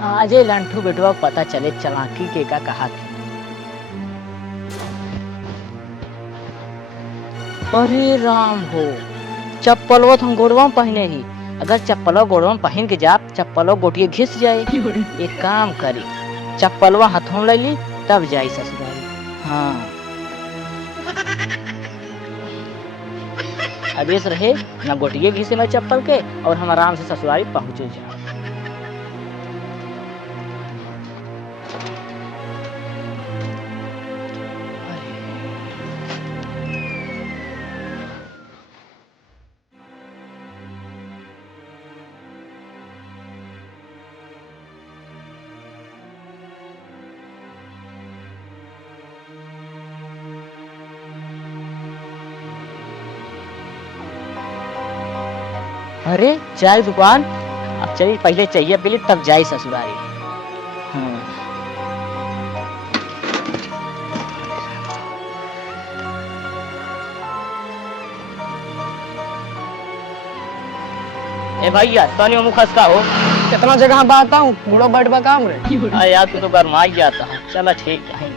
आज लंठू बेटवा पता चले चालाकी के का कहा थे। अरे राम हो, चप्पलवा तो हम गोड़वा में पहने ही। अगर चप्पलवा गोड़वा में पहन के जाप चप्पलवा गोटिए घिस जाए। एक काम करी, चप्पलवा हाथों ले ली तब जाई ससुरारी। हाँ आदेश रहे ना गोटिए घिसे ना चप्पल के, और हम आराम से ससुरारी पहुंचे जाए। अरे चाय दुकान, अब चलिए पहले चाहिए पहले तब जाए ससुरारी। हाँ। ए भैया तनी मुँह खसका हो। कितना जगह बात हूँ बूढ़ो बैठ बा काम रे। यार तू तो गरमा ही जाता है। चलो ठीक है।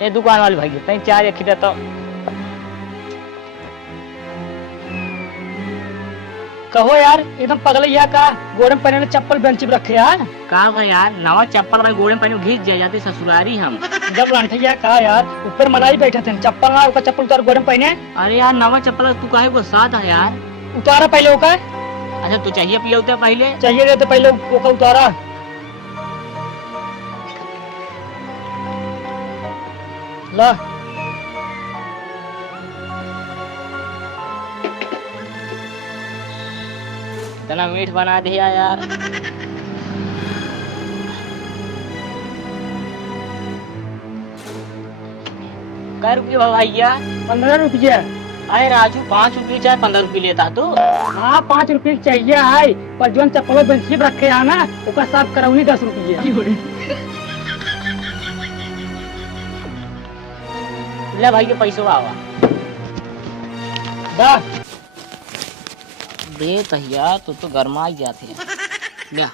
ए दुकान वाले भैया तनी चाय रखी दे तो। कहो यार एकदम पगलैया का गोड़े में पहने चप्पल बेंच पे रखे यार। का भाई यार नवा चप्पल भाई गोड़े में पहने घिस जाए जाते ससुरारी हम। जब लंठैया का यार ऊपर मनाई बैठे थे चप्पल ना उसका चप्पल उतार गोड़े में पहने। अरे यार नवा चप्पल तू काहे को साथ है यार। उतारा पहले ओका। अच्छा तू चाहिए पिया होता पहले। चाहिए रहते पहले ओका उतारा। ला इतना मीठ बना दिया यार। कै रुपये भैया? 15 रुपया। अरे राजू 5 रुपये चाहे 15 रुपये लेता तू। हाँ 5 रुपये चाहिए है पर जो चप्पल बेंच पे रखे है ना उसका साफ करौनी 10 रुपये। ले भाई के पैसों आवा दा दे तहिया तो गरमा ही जाते हैं। ले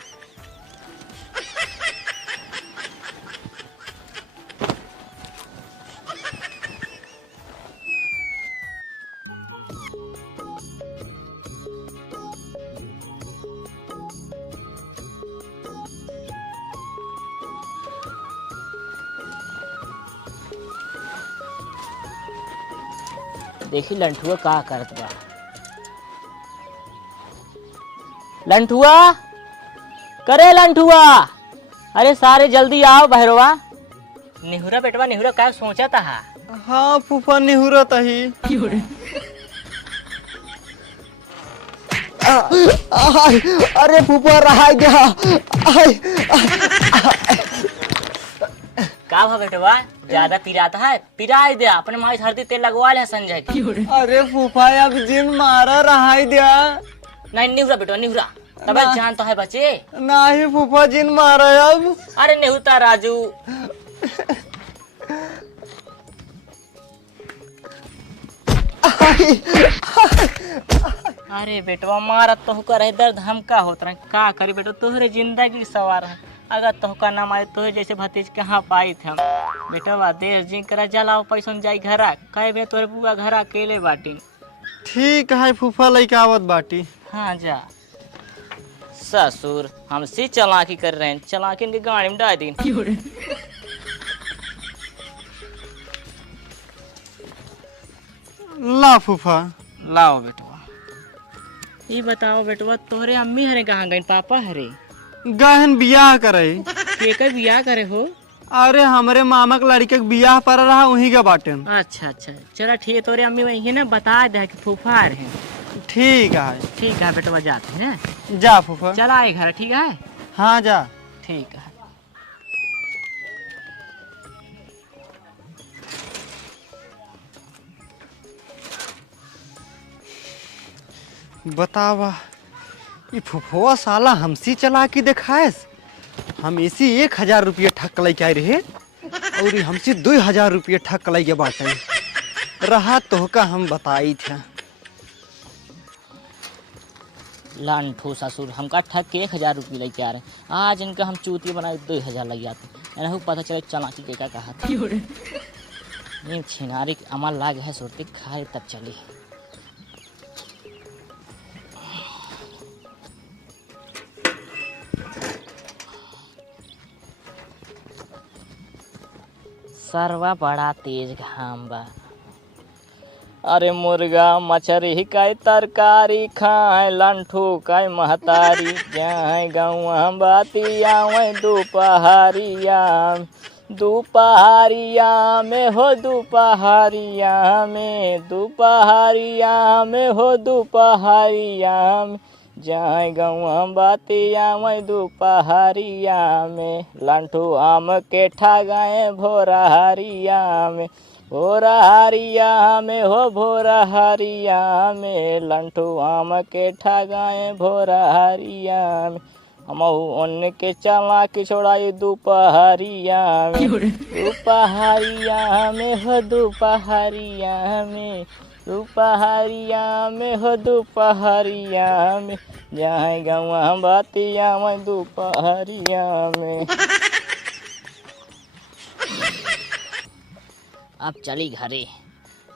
देखी लंठुआ का करत बा। लंठुआ करे लंठुआ, अरे सारे जल्दी आओ भैरवा। निहुरा बेटवा निहुरा का सोचा था। हाँ फूफा निहुरा तही। अरे फूफा रहा गया। का भा बेटवा ज्यादा पिराता है? पिराई दे अपने माई हल्दी तेल लगवा ले संजय की। अरे फूफा अब जिन मारा रहा दिया। नहीं निहुरा बेटवा निहुरा, तब जान तो है बच्चे। नहीं फूफा जिन मारा अब। अरे निहुता राजू। अरे बेटवा मारा तो करे दर्द हम का होता रहे का करी बेटा तोहरे जिंदगी सवार है। अगर तोहका ना मारे तो जैसे भतीज कहाँ पाई थे हम। बेटवा देर जी करा जलाओ पैसा जाई घरा कहे बे तोरे बुआ घर अकेले बाटी। ठीक है फूफा लेके आवत बाटी। हाँ जा ससुर हमसे चालाकी कर रहे हैं, चालाकी इनके गाड़ी में डाल दी। ला फूफा लाओ बेटवा। ये बताओ बेटवा तोहरे अम्मी हरे कहाँ गई पापा हरे? गहन बियाह करे। केकर बियाह करे हो? अरे हमारे मामा के लड़के के बियाह पर रहा वहीं के बाटे। अच्छा अच्छा चलो ठीक है, तोरे अम्मी वही ना बता दे कि फूफा आ रहे हैं। ठीक है बेटवा जाते हैं। जा फूफा चला आए घर ठीक है। हाँ जा ठीक है। बतावा ये फुफुआ साला हमसी चला के दिखाए। हम इसी 1000 रुपये ठक लेके आए रहे और ये हमसे 2000 रुपये ठक लेके बाटे रहा तो का हम बताई थे। लांठू ससुर हमका ठग के 1000 रुपये लेके आ रहे हैं। आज इनका हम चूती बनाए 2000 लग जाते एनहु पता चले चालाकी के का कहा था ये छिनारी अमल लाग है सुरती खाए तब चली। सरवा बड़ा तेज घाम बा। अरे मुर्गा मछरी काय तरकारी खाए लंठू काय महतारी जाए गाँव बाती आवे दोपहरिया दोपहरिया में हो दोपहरिया में हो दोपहरिया में जाए गाँव बाती आवे दोपहरिया में लंठू आम के ठगाए भोरहरिया में भोरहरिया में हो भोरहरिया में लंठू आम के ठगाए भोरहरिया में हमहू उन के चला के छोड़ाई दोपहरिया में दोपहरिया में हो दोपहरिया में दोपहरिया में हो दोपहरिया में जाए गाँव बातिया में दोपहरिया में। अब चली घरे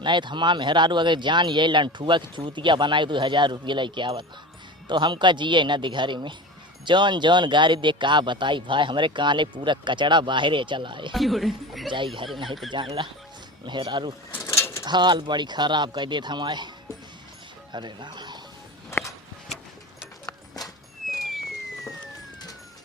नहीं तो हमार मेहरारू अगर जान ये लंठुआ की चूतिया बनाए 2000 रुपये लेके आवत तो हमका जिए न दिघरे में जौन जौन गाड़ी देख का बताई भाई हमारे काने पूरा कचड़ा बाहर चला आए। अब जाई घरे नहीं तो जान ला मेहरारू हाल बड़ी खराब कर देत हमारे। अरे ना